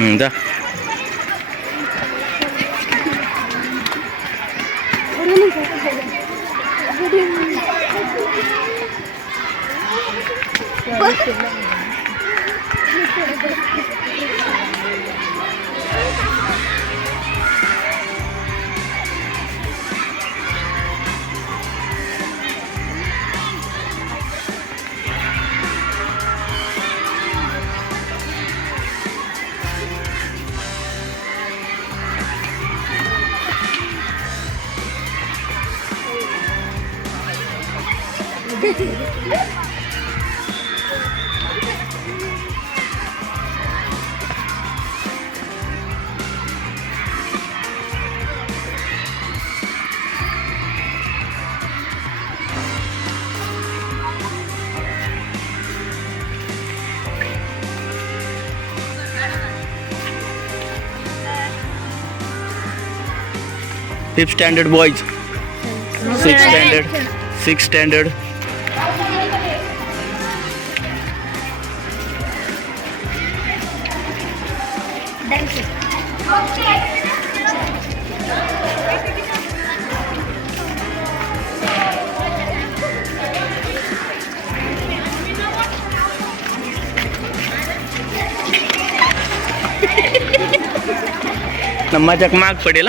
Hmm, da. Bak. fifth standard boys. Sixth standard. Sixth standard. Standard माझ्या माग पडेल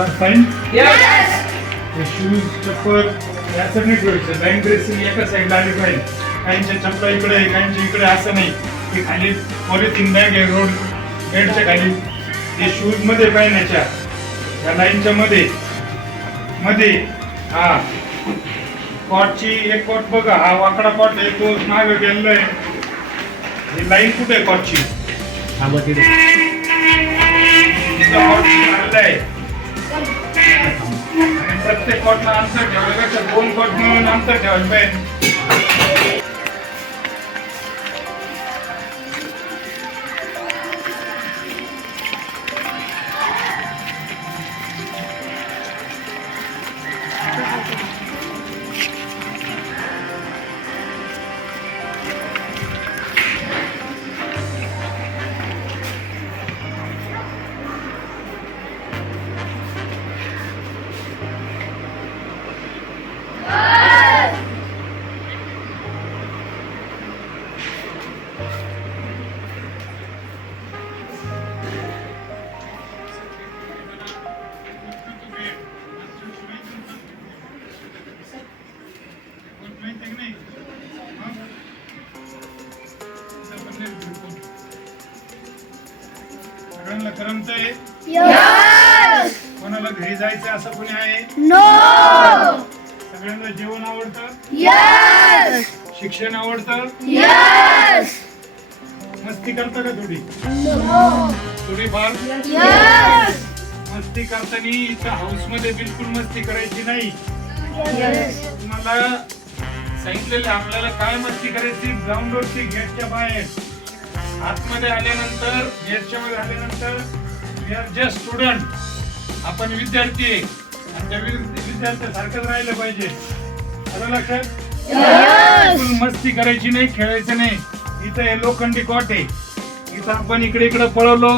are fine? ते shoes चप्पल याचं नाही ठेवायचं लाईन ड्रेसिंग एका साईडला आली पाहिजे काहींच्या चपला इकडे आहे काहींच्या इकडे असं नाही. की खाली पॉलिथिन बॅग आहे रोड बेडच्या खाली. ते शूजमध्ये पाहिण्याच्या या लाईनच्या मध्ये. मध्ये. हा. कॉटची एक कॉट बघा. हा वाकडा कॉट आहे तो मागे गेलेला आहे. ही लाईन कुठे आहे कॉटची तिथं. कॉटची आहे प्रत्येक कॉटला अंतर ठेवल्यापेक्षा दोन कॉट मिळून अंतर ठेवायला पाहिजे सगळ्यांना करमतंय कोणाला घरी जायचं असं कोणी आहे? सगळ्यांना जेवण आवडतं? शिक्षण आवडतं? मस्ती करता का थोडी थोडीफार मस्ती करताना इथं हाऊसमध्ये बिलकुल मस्ती करायची नाही. तुम्हाला सांगितलेलं आपल्याला काय मस्ती करायची? ग्राउंड वरती गेटच्या बाहेर. आतमध्ये आल्यानंतर गेटच्या मध्ये आल्यानंतर वी आर जस्ट स्टुडंट आपण विद्यार्थी राहिलं पाहिजे. आलं लक्षात? बिलकुल मस्ती करायची नाही खेळायचं नाही. इथं हे लोखंडी कॉट आहे. इथं आपण इकडे इकडे पळवलो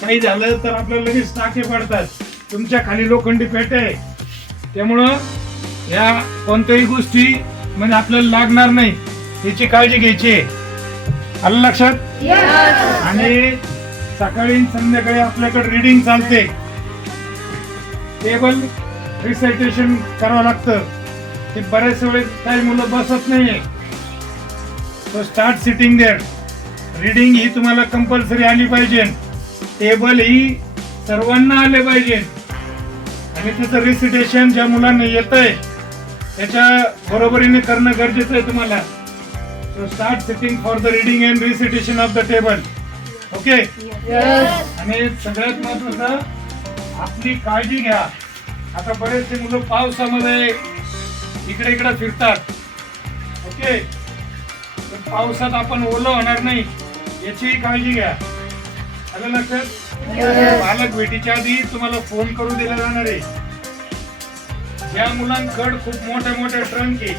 काही झालं तर आपल्याला लगेच टाके पडतात. तुमच्या खाली लोखंडी पेटे आहे. त्यामुळं या कोणत्याही गोष्टी म्हणजे आपल्याला लागणार नाही याची काळजी घ्यायची आहे. आलं लक्षात? आणि सकाळी संध्याकाळी आपल्याकडे रिडिंग चालते. टेबल रिसायटेशन करावं लागतं. ते बऱ्याच वेळेस काही मुलं बसत नाहीये. तो स्टार्ट सिटिंग देअर रीडिंग ही तुम्हाला कंपल्सरी आली पाहिजे. टेबल ही सर्वांना आले पाहिजे. आणि त्याचं रिसिटेशन ज्या मुलांना येत आहे त्याच्या बरोबरीने करणं गरजेचं आहे तुम्हाला. So start sitting for the reading and recitation of the table okay आणि सगळ्यात महत्वाचं आपली काळजी घ्या. आता बरेचसे मुलं पावसामध्ये इकडे इकडे फिरतात. ओके? तर पावसात आपण ओलं होणार नाही याचीही काळजी घ्या. आलं लक्षात? पालक भेटीच्या आधी तुम्हाला फोन करून दिला जाणार आहे. ज्या मुलांकड खूप मोठे मोठे ट्रंक आहे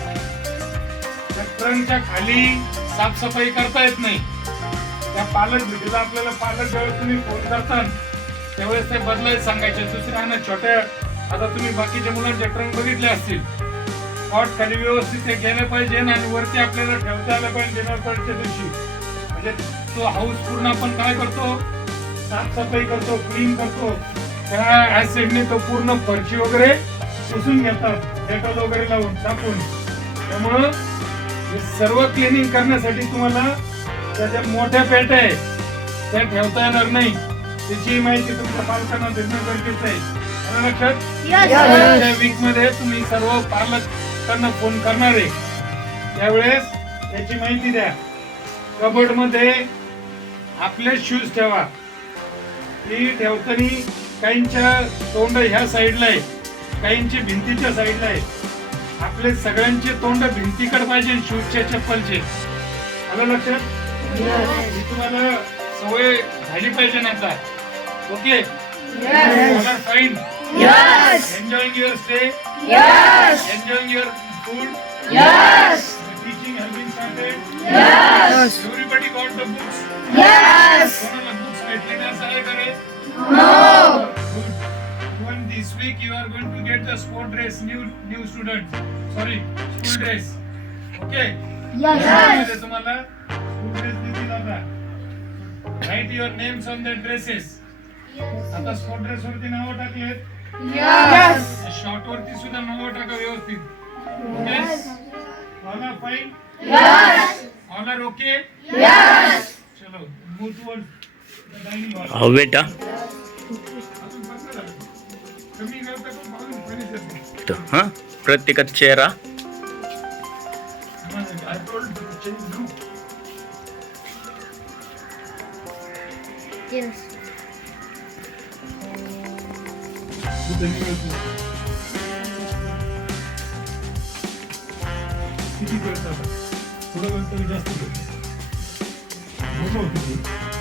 त्या ट्रंकच्या खाली साफसफाई करता येत नाही. त्या पालक भेटीला आपल्याला पालक ज्यावेळेस तुम्ही फोन करतात त्यावेळेस ते बदलायला सांगायचे. दुसऱ्या छोट्या आता तुम्ही बाकीच्या मुलांच्या ट्रंक बघितले असतील. पॉट खाली व्यवस्थित ते गेले पाहिजे आणि वरती आपल्याला ठेवता आलं पाहिजे दिनाकडच्या दिवशी. म्हणजे तो हाऊस पूर्ण आपण काय करतो? साफसफाई करतो क्लीन करतो. त्या ऍसिडने तो पूर्ण फरशी वगैरे पुसून घेतात. डेटॉल वगैरे लावून टाकून. त्यामुळं सर्व क्लिनिंग करण्यासाठी तुम्हाला त्या ज्या मोठ्या पेट आहे त्या ठेवता येणार नाही. त्याची माहिती तुमच्या पालकांना देणं गरजेचं आहे. लक्षात? वीकमध्ये तुम्ही सर्व पालकांना फोन करणार आहे. त्यावेळेस त्याची माहिती द्या. कबडमध्ये आपले शूज ठेवा. ती ठेवताना काहींच्या तोंड ह्या साईडला आहे. काहींची भिंतीच्या साईडला आहे. आपले सगळ्यांचे तोंड भिंतीकडे पाहिजे शूजच्या चप्पलचे. आलं लक्षात? तुम्हाला सवय झाली पाहिजे ना आता. Okay fine enjoying your stay enjoying your food teaching has been started everybody got the books कोणाला बुक्स भेटले नाही असं आहे का रे Even this week you are going to get the sport dress, new new students. Sorry, school dress. Okay. त्यामध्ये तुम्हाला school dress देतील आता. Write your names on the dresses. आता स्पोर्ट ड्रेस वरती नावं टाकलेत. शॉर्ट वरती सुद्धा नावं टाका व्यवस्थित. Are okay? चलो hall. हा बेटा. हां? प्रत्येकाचा चेहरा. I किती करता थोडं करता की जास्त करता? मोठं होतं ते.